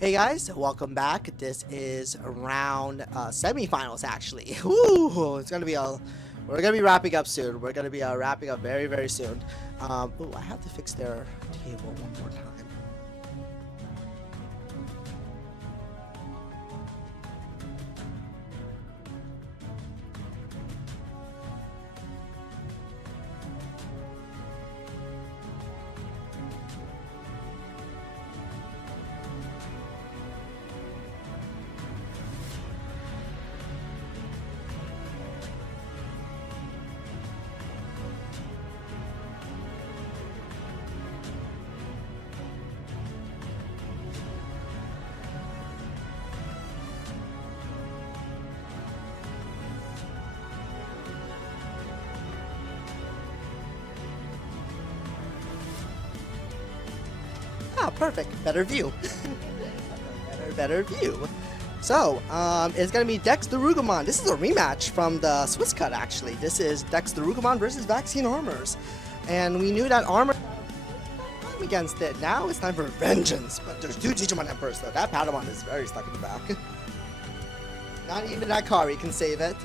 Hey guys, welcome back. This is round semifinals actually. Woo! We're gonna be wrapping up soon. We're gonna be wrapping up very soon. Ooh, I have to fix their table one more time. Ah, perfect. Better view. better view. So, it's gonna be DexDorugoramon. This is a rematch from the Swiss cut actually. This is DexDorugoramon versus Vaccine Armors. And we knew that Armor against it. Now it's time for vengeance. But there's two Digimon Emperors though. That Patamon is very stuck in the back. Not even that Kari can save it.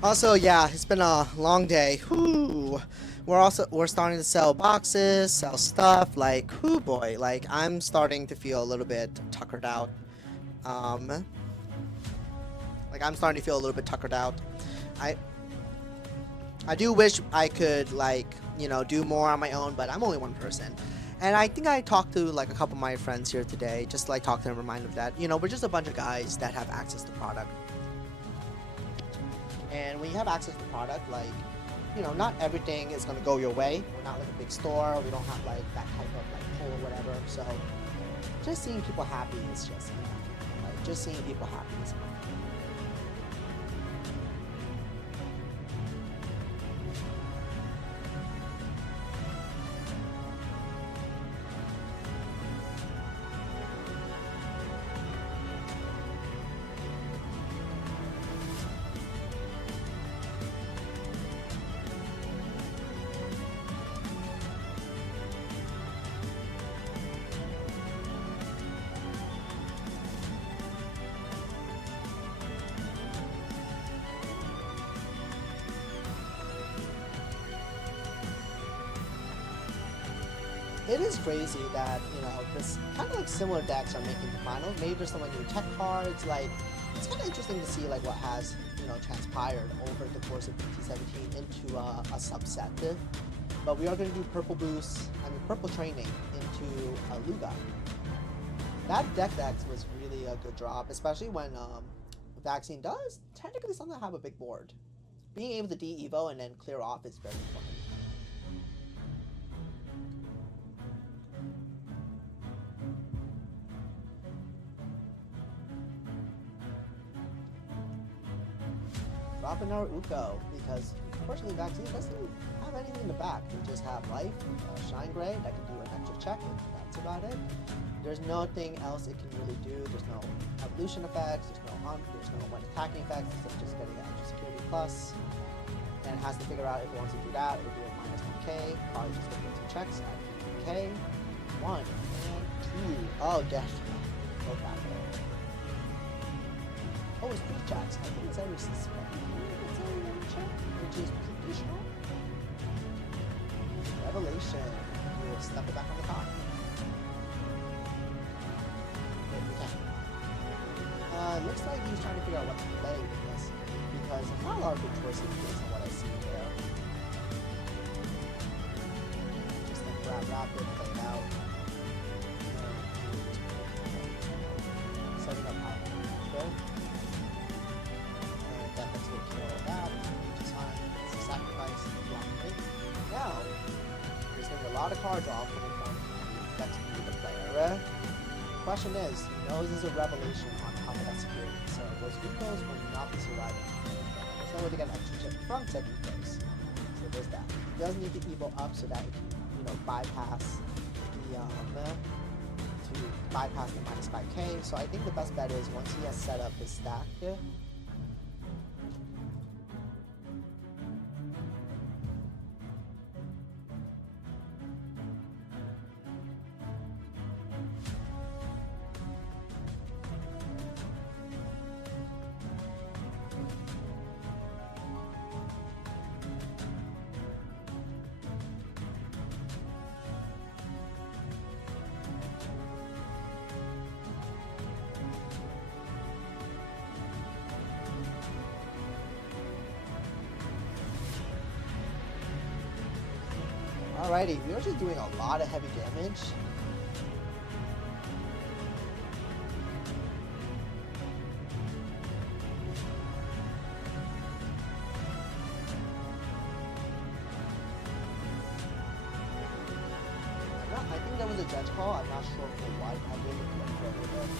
Also, yeah, it's been a long day. Whew. We're starting to sell boxes, sell stuff. Like, whoo boy, like I'm starting to feel a little bit tuckered out. Um, like I'm starting to feel a little bit tuckered out. I I do wish I could do more on my own, but I'm only one person. And I think I talked to like a couple of my friends here today, just like talk to them, remind them that we're just a bunch of guys that have access to product. And when you have access to product, not everything is gonna go your way. We're not like a big store. We don't have like that type of like pull or whatever. So just seeing people happy is just enough. Like just seeing people happy is enough. It is crazy that this kind of like similar decks are making the finals. Maybe there's some like new tech cards. Like it's kind of interesting to see like what has transpired over the course of PT17 into a subset. But we are going to do purple training into Luga. That deck was really a good drop, especially when Vaccine does technically sometimes have a big board. Being able to de-evo and then clear off is very important. Drop another Uko, because unfortunately Vaccine doesn't have anything in the back. They just have Life, Shine Gray that can do an extra check, and that's about it. There's nothing else it can really do. There's no evolution effects, there's no one attacking effects, except just getting an extra security plus. And it has to figure out if it wants to do that, it would do a minus 1k. Probably just looking at 2 checks at 2k. 1 and 2. Oh, yes. Go back there. Oh, it's 3 checks. I think it's every 6 which is pretty strong. Revelation. We'll step it back on the top. Looks like he's trying to figure out what to play with this, because there's not a lot of good choices based on what I see there. Just like grab rapid, play it out. Setting up high. Good. That lets me kill that, which is fine. It's a sacrifice. Now, there's going to be a lot of card draw coming from next to the player. Question is, he knows there's a revelation on top of that security, so those Ukos will not be surviving. There's no way to get an extra chip from said Ukos. So there's that. He does need to evo up so that it can, bypass the to bypass the minus 5k. So I think the best bet is once he has set up his stack. Alrighty, we are just doing a lot of heavy damage. I think that was a judge call. I'm not sure for what. I didn't look for a little bit.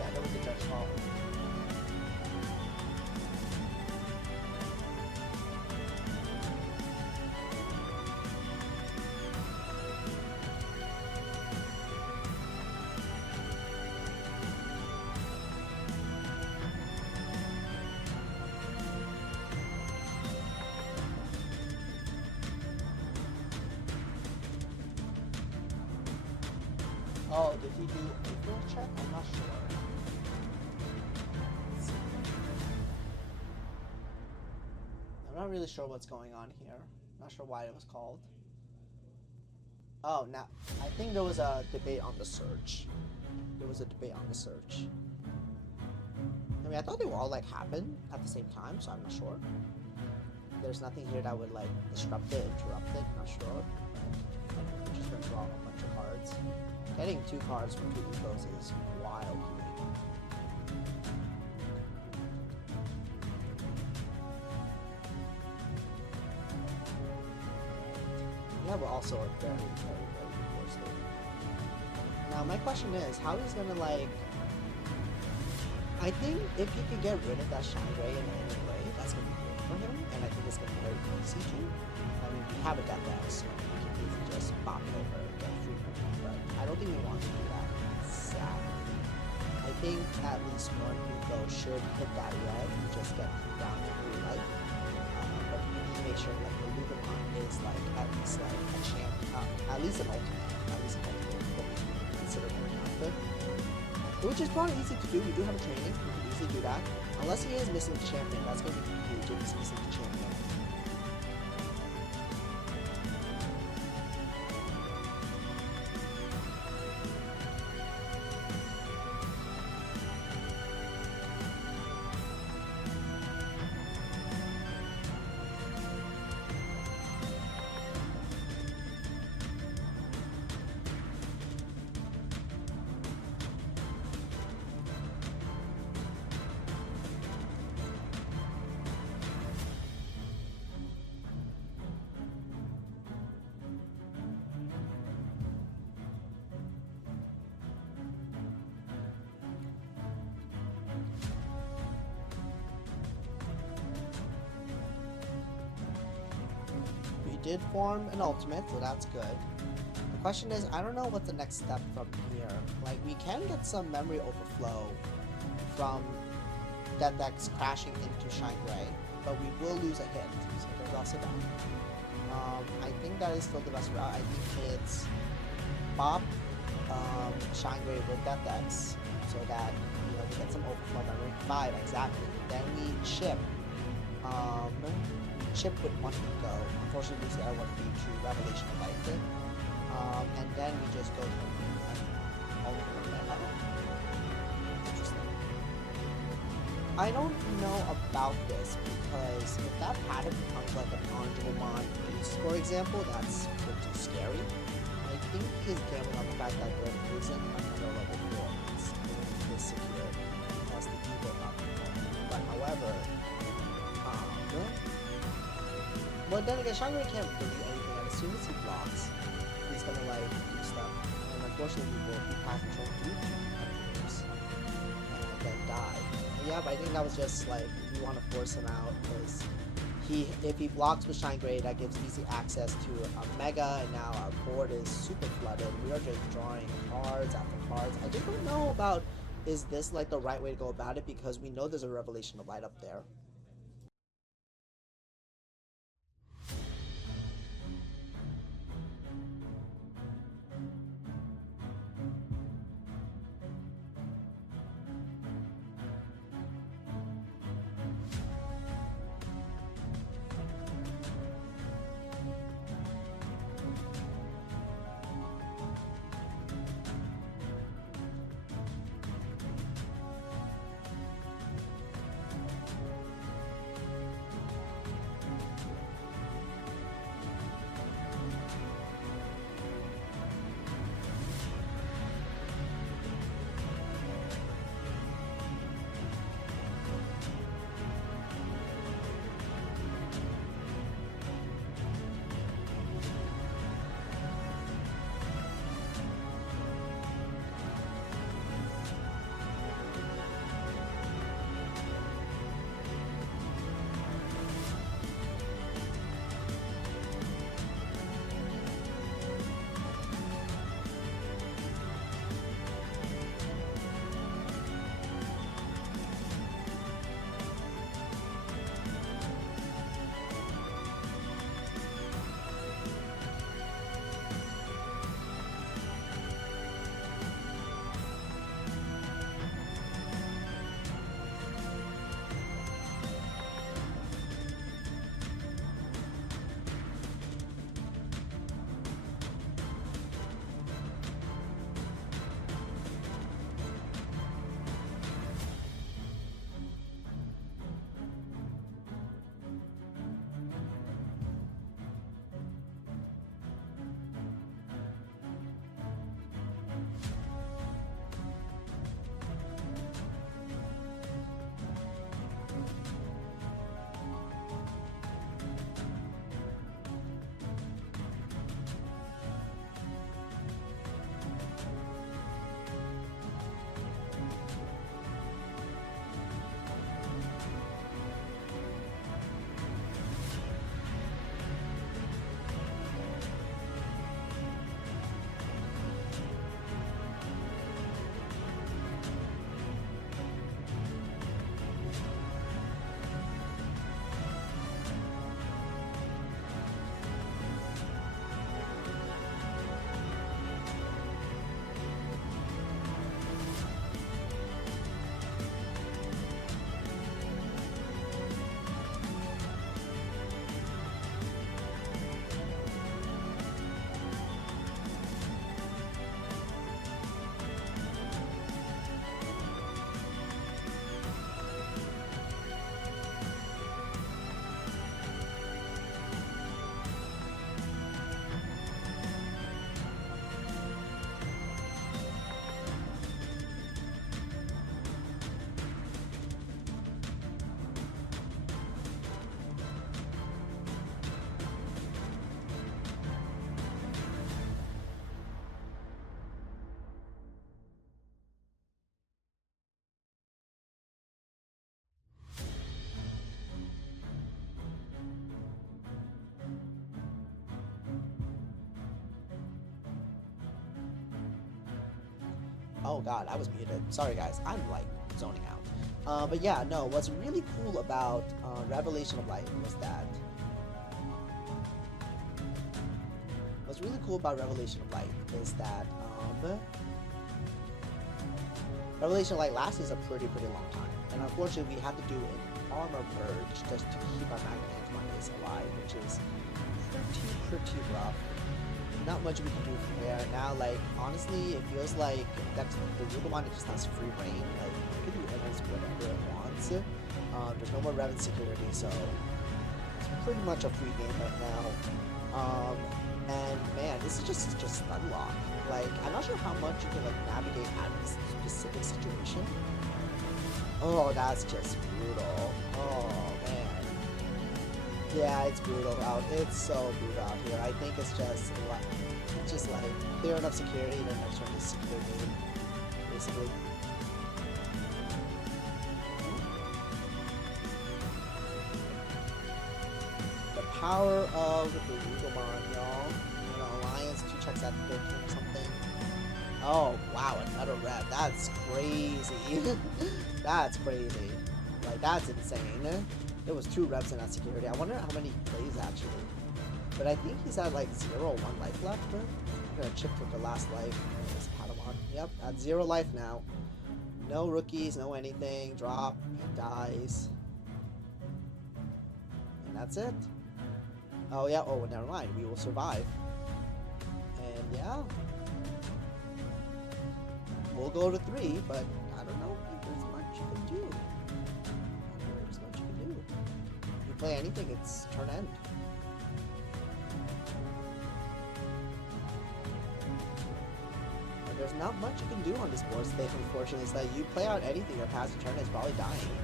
Yeah, that was a judge call. Oh, did he do April check? I'm not sure. I'm not really sure what's going on here. Not sure why it was called. Oh, now I think there was a debate on the search. There was a debate on the search. I mean, I thought they were all like happen at the same time, so I'm not sure. There's nothing here that would like disrupt it, interrupt it. I'm not sure. I'm just gonna draw a bunch of cards. Getting 2 cards from 2 ecos is wild to me. Yeah, but also a very, very, very forced thing. Now, my question is, how he's gonna like... I think if he could get rid of that Shine Ray in any way, that's gonna be great for him, and I think it's gonna be very easy to. I mean, we have a death X, so we can easily just bop it over and get free from him, but I don't think we want to do that. Sadly. I think at least one eco should hit that red and just get down to blue light. But we need to make sure like the Lugapon is like at least like a champ, at least an ultimate, what we consider more counter. Which is probably easy to do. We do have a training, we can easily do that. Unless he is missing the champion, that's going to be huge if he's missing the champion. Did form an ultimate, so that's good. The question is, I don't know what the next step from here. Like, we can get some memory overflow from DexDorugoramon crashing into Shine Gray, but we will lose a hit, so there's also that. I think that is still the best route. I think it's Pop Shine Gray with DexDorugoramon, so that, you know, we get some overflow memory. 5, exactly. Then we chip. Chip with 1 eco. Unfortunately, losing our 1 to Revelation of Light. And then we just go to interesting. I don't know about this because if that pattern becomes like an Angelomon Ace, for example, that's pretty scary. I think he is gambling on the fact that there isn't another level 4 is secure. That's the evil up. But however, but then again, Shine Ray can't really do anything, and as soon as he blocks, he's gonna like do stuff. And unfortunately, he will be pass control due to games and then die. And yeah, but I think that was just like we want to force him out because If he blocks with Shine Gray, that gives easy access to a Mega, and now our board is super flooded. We are just drawing cards after cards. I just don't know about, is this like the right way to go about it, because we know there's a Revelation of Light up there. Oh god, I was muted. Sorry guys, I'm like zoning out. But yeah, no, what's really cool about Revelation of Light was that... What's really cool about Revelation of Light is that Revelation of Light lasts a pretty long time. And unfortunately we had to do an armor purge just to keep our Magnet Antimonies alive, which is pretty rough. Not much we can do from there. Now, like, honestly, it feels like DexDorugoramon just has free reign. Like, it can do almost whatever it wants. There's no more Revan security, so it's pretty much a free game right now. And man, this is just stun lock. Like, I'm not sure how much you can like navigate out of this specific situation. Oh, that's just brutal. Oh man. Yeah, it's brutal out. It's so brutal out here. I think it's just like clear enough security, then next turn is secure game, basically. power of Darugomon, y'all. You know, Alliance, 2 checks at 13 or something. Oh, wow, another rep. That's crazy. That's crazy. Like, that's insane. There was 2 reps in that security. I wonder how many he plays, actually. But I think he's at, like, 0 or 1 life left. I'm gonna chip with the last life. This Padawan. Yep, at 0 life now. No rookies, no anything. Drop, he dies. And that's it. Oh, yeah. Oh, never mind. We will survive. And, yeah. We'll go to 3, but I don't know if there's much you can do. I don't know if there's much you can do. If you play anything, it's turn end. There's not much you can do on this board stage, unfortunately. It's that you play out anything, your past turn is probably dying.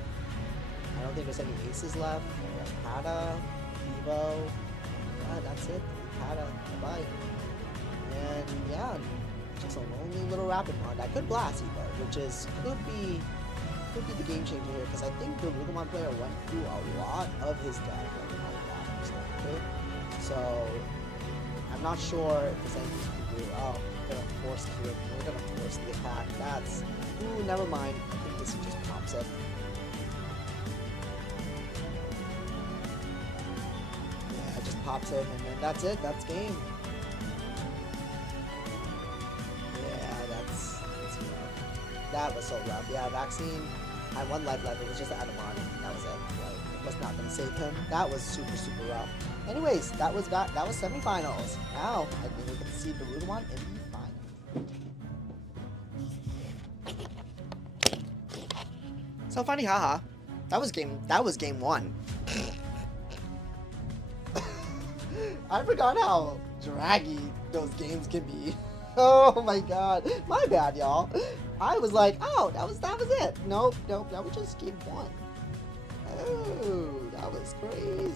I don't think there's any aces left. Pada, Evo. Yeah, that's it. Pada, bye-bye. And yeah, just a lonely little rapid mod that could blast Evo, which is could be the game changer here, because I think the Darugomon player went through a lot of his deck, like a lot of his deck, okay? So I'm not sure if there's anything you can do. Oh, we're gonna force Q. We're gonna force the attack. That's ooh, never mind. I think this just pops it. Yeah, it just pops it, and then that's it. That's game. That was so rough. Yeah, Vaccine had 1 life left. It was just an Adamant. That was it. Like, it was not going to save him. That was super, super rough. Anyways, that was semifinals. Now, I think we can see Darugomon in the final. So funny, haha. That was game 1. I forgot how draggy those games can be. Oh my god. My bad, y'all. I was like, oh, that was it. Nope, that was just game 1. Oh, that was crazy.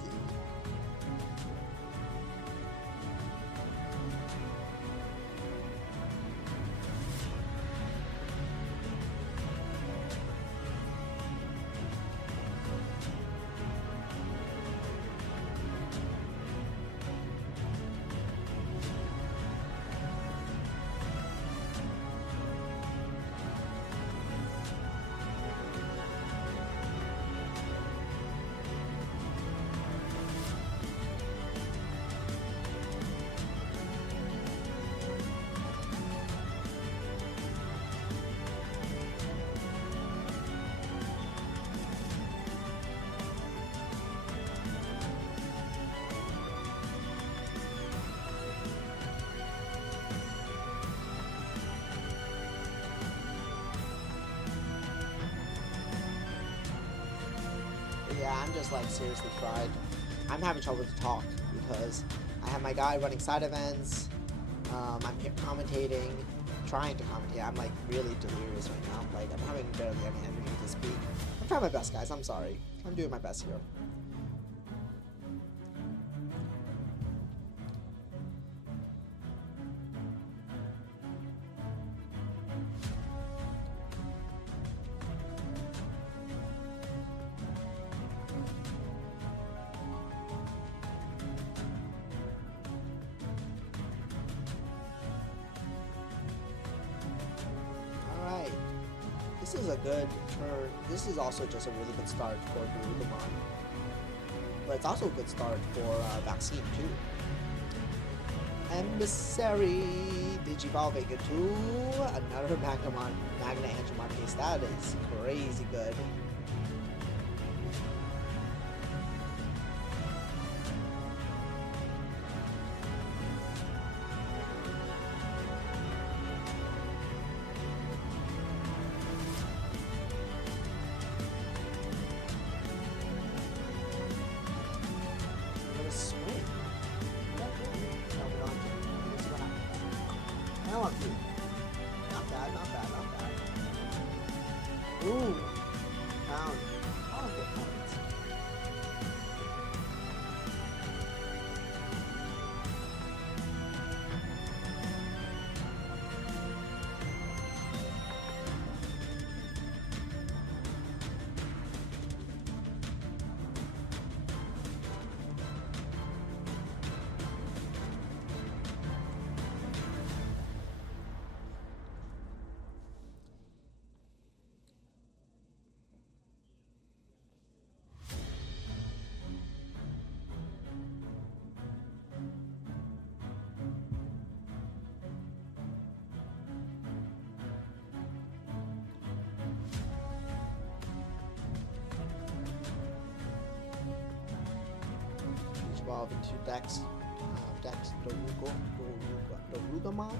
Yeah, I'm just like seriously fried. I'm having trouble to talk because I have my guy running side events. I'm here commentating, trying to commentate. I'm like really delirious right now. Like I'm having barely any energy to speak. I'm trying my best, guys. I'm sorry. I'm doing my best here. This is a good turn. This is also just a really good start for Darugomon. But it's also a good start for Vaccine too. Emissary Digivolve Vega 2. Another Magna Angemon case. That is crazy good. Not bad, not bad, not bad. Ooh, pound. Oh, good points. evolve into DexDorugoramon.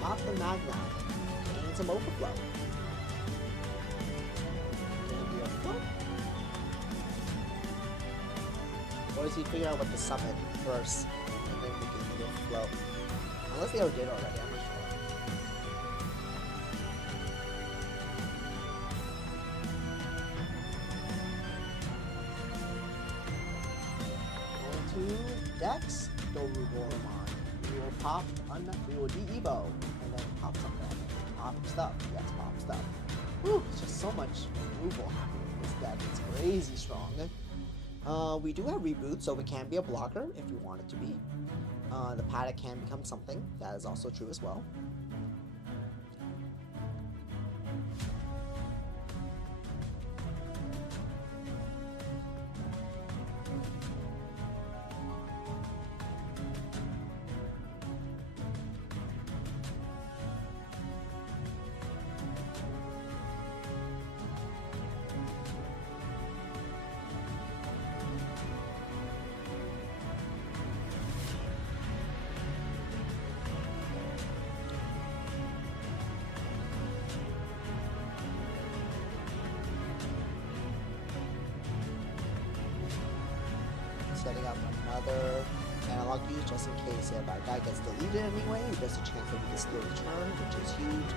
Pop the Magna. Gain some overflow. Can be overflow? Or does he figure out what to summon first and then we can do overflow? Unless they already did already, I'm not sure. Going to DexDorugoramon. We will de-evo and then pop something. Pop stuff. Yes, pop stuff. Whew, it's just so much removal happening in this deck. It's crazy strong. We do have reboot, so it can be a blocker if you want it to be. The paddock can become something. That is also true as well. Setting up another analog use just in case that guy gets deleted anyway. There's a chance that we can still return, which is huge.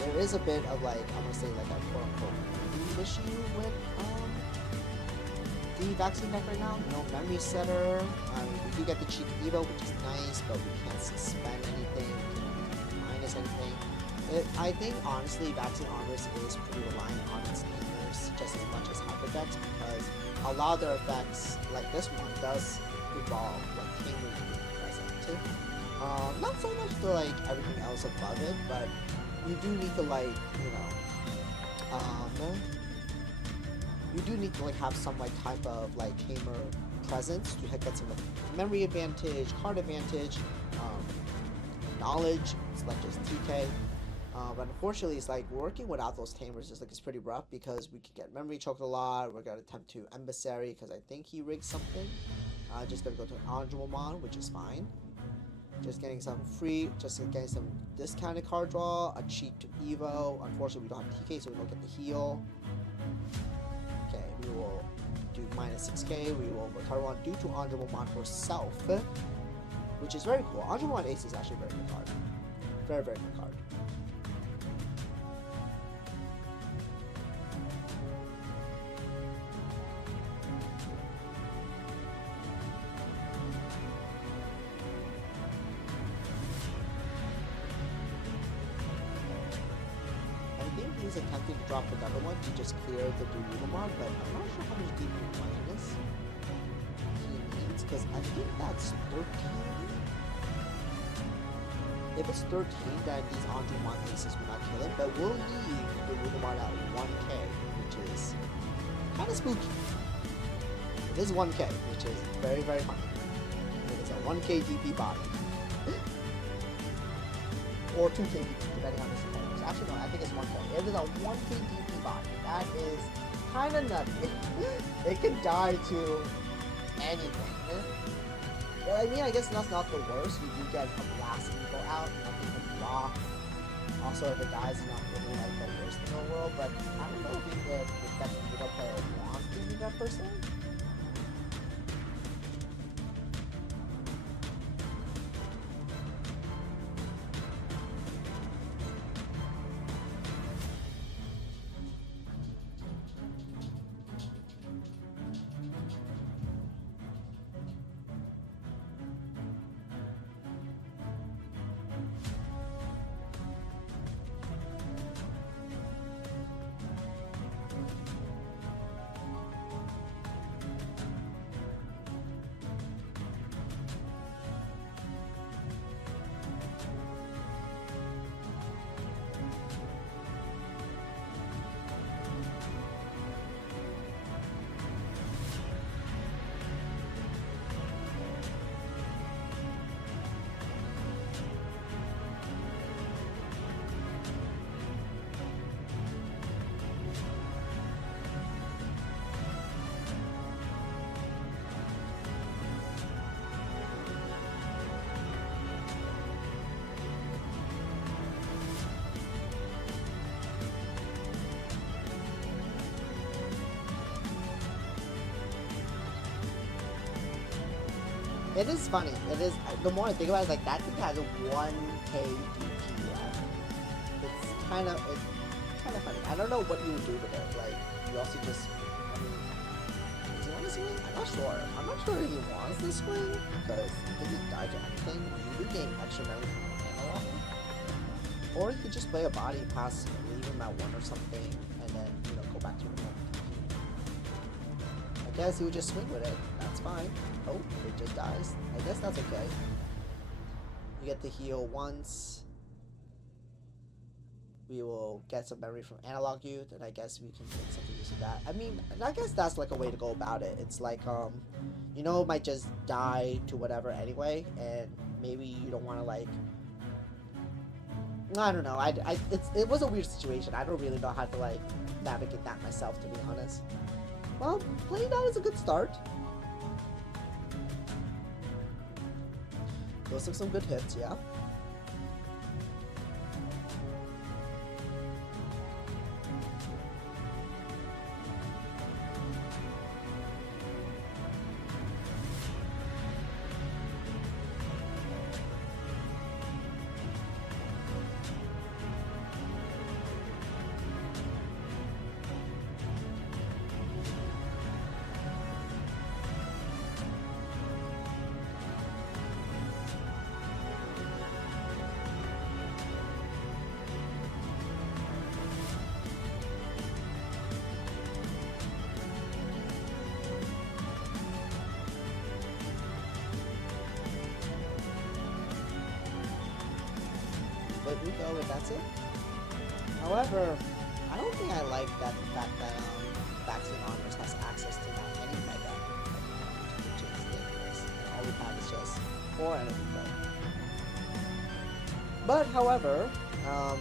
There is a bit of like, I'm gonna say like a quote unquote memory issue with the vaccine deck right now. You know, memory setter. We do get the cheap Evo, which is nice, but we can't suspend anything, we can't minus anything. I think honestly, vaccine armors is pretty reliant on its namers just as much as hyper decks because a lot of their effects, like this one, does evolve like tamers being present. Not so much to like everything else above it, but you do need to like, you do need to like have some like type of like tamer presence to get some like, memory advantage, card advantage, knowledge. It's like just TK. But unfortunately, it's like working without those tamers is like it's pretty rough because we could get memory choked a lot. We're gonna attempt to emissary because I think he rigged something. Just gonna go to an Andromon, which is fine. Just getting some free, just getting some discounted card draw, a cheap to Evo. Unfortunately, we don't have TK, so we don't get the heal. Okay, we will do minus 6K. We will recover one due to Andromon herself, which is very cool. Andromon Ace is actually a very good card. Very, very good card. He's attempting to drop another one to just clear the Darugomon, but I'm not sure how much DP minus he needs, because I think that's 13. If it's 13, then these Andromon aces will not kill it, but we'll leave the Darugomon at 1k, which is kind of spooky. It is 1k, which is very, very funny. It's a 1k DP body. Or 2k DP, depending on the scenario. Actually, no, I think it's 1k. It is a 1k DP body. That is kind of nutty. It can die to anything. Well, I mean, I guess that's not the worst. We do get a blast Eagle out, nothing can block. Also, if it dies, it's not really like the worst in the world, but I don't know if that Eagle player wants to be that person. It is funny. It is. The more I think about it, like that thing has a 1K DP left. It's kind of funny. I don't know what you would do with it. Like you also just. I mean, does he want to swing? I'm not sure. I'm not sure if he wants to swing because if he die to anything, you do gain extra memory from analog. Or you could just play a body pass, leave him at 1 or something, and then go back to your home. I guess he would just swing with it. That's fine. Oh, it just dies. I guess that's okay. You get to heal once. We will get some memory from Analog Youth, and I guess we can make something use of that. I mean, I guess that's like a way to go about it. It's like, it might just die to whatever anyway, and maybe you don't want to like. I don't know. It was a weird situation. I don't really know how to like navigate that myself, to be honest. Well, playing that is a good start. Those are some good hits, yeah. Go and that's it. However, I don't think I like the fact that Vaccine Honors has access to not any mega, which is dangerous. And all we have is just 4 enemy play. But however,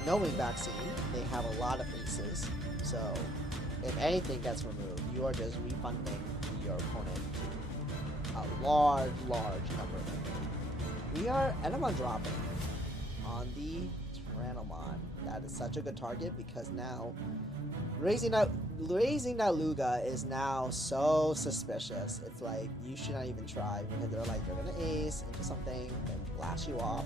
knowing Vaccine, they have a lot of aces, so if anything gets removed, you are just refunding your opponent a large number of enemies. We are Enamon dropping on the Tyrannomon. That is such a good target because now raising that Luga is now so suspicious. It's like you should not even try because they're like, you're gonna ace into something and blast you off.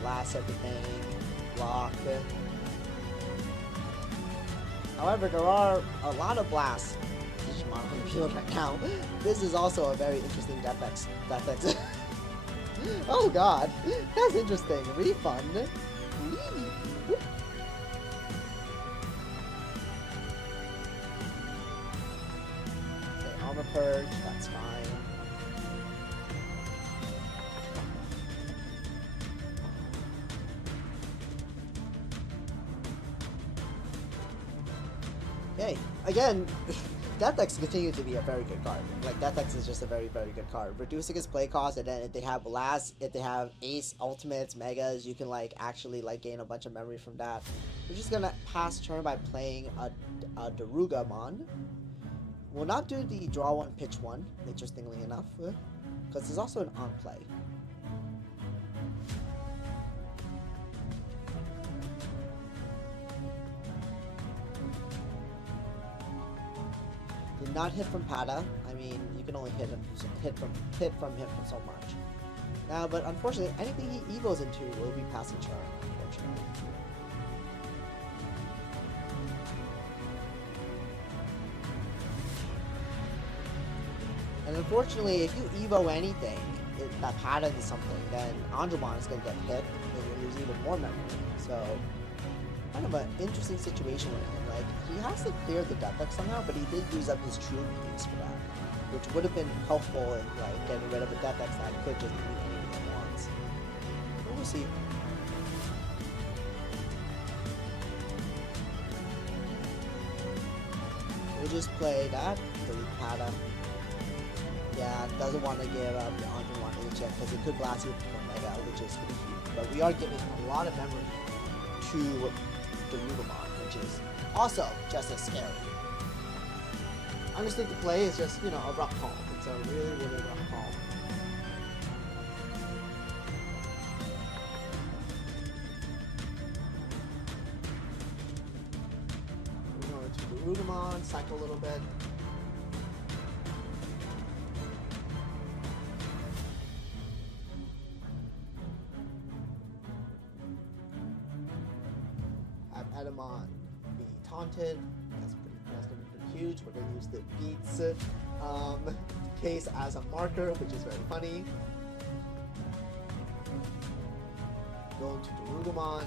Blast everything, block. However, there are a lot of blasts Digimon on the field right now. This is also a very interesting Death X. Oh god, that's interesting. Refund. Okay, Armor Purge, that's fine. Okay, again, Death X continues to be a very good card. Like, Death X is just a very, very good card. Reducing its play cost, and then if they have Blast, if they have Ace, Ultimates, Megas, you can, like, actually, like, gain a bunch of memory from that. We're just gonna pass turn by playing a Darugamon. We'll not do the draw one, pitch one, interestingly enough, because there's also an on play. Did not hit from Pada. I mean, you can only hit from him for so much. Now, but unfortunately, anything he evos into will be passing turn. Unfortunately. And unfortunately, if you evo anything that Pada is something, then Andromon is gonna get hit, and you'll lose even more memory. So, kind of an interesting situation with him. Like, he has to clear the Death X somehow, but he did use up his true keys for that, which would have been helpful in like getting rid of a Death X that could just beat anyone. We'll see. We'll just play that. Delete Pata. Yeah, doesn't want to give up the Andre 1 HF because it could blast you for Mega, which is pretty cute. But we are giving a lot of memory to Darugramon, which is also just as scary. I understand the play is just, you know, a rough call. It's a really, really rough call. We're going to Darugramon, cycle a little bit. Have Edamon be taunted. That's going to be pretty huge. We're going to use the Beats case as a marker, which is very funny. Going to Darugramon.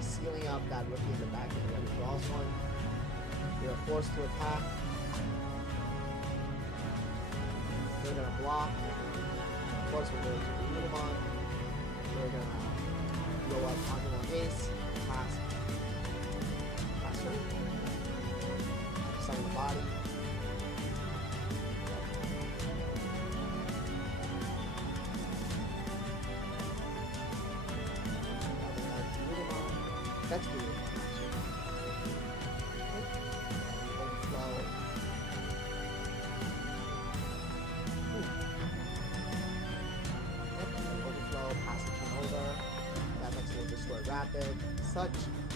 Sealing up that rookie in the back and ready draws one. You're forced to attack. They're gonna block. Of course, we're going to Darugramon. We're gonna blow up onto one ace. Pass. Faster. Summon the body. That's good. Overflow. Overflow, pass the turn over. That makes it destroy rapid.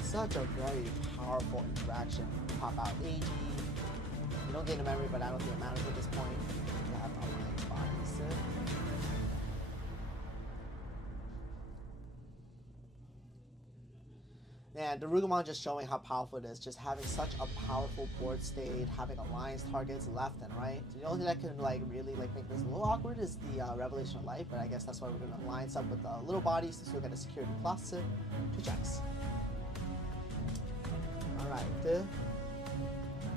Such a very powerful interaction. Pop out AG. You don't gain a memory, but I don't think it matters at this point. You have alliance bodies. And Darugramon just showing how powerful it is, just having such a powerful board state, having alliance targets left and right. So the only thing that can like really like make this a little awkward is the Revelation of Life, but I guess that's why we're going to alliance up with the little bodies to still get a security plus 2 checks. Alright, we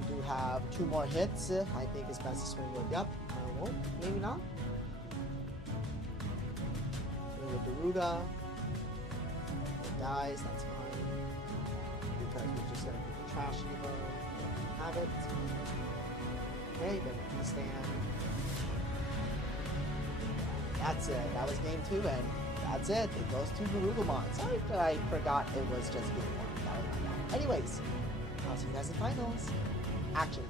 do have 2 more hits. I think it's best to swing with, yep, well, maybe not. Swing with Daruga. It dies, that's fine. Because we're just going to do the trash evil. Have it. Okay, then we stand. That's it. That was game 2, and that's it. It goes to Darugramon. Sorry that I forgot it was just game 1. That was my bad. Anyways, I'll see you guys in finals. Action.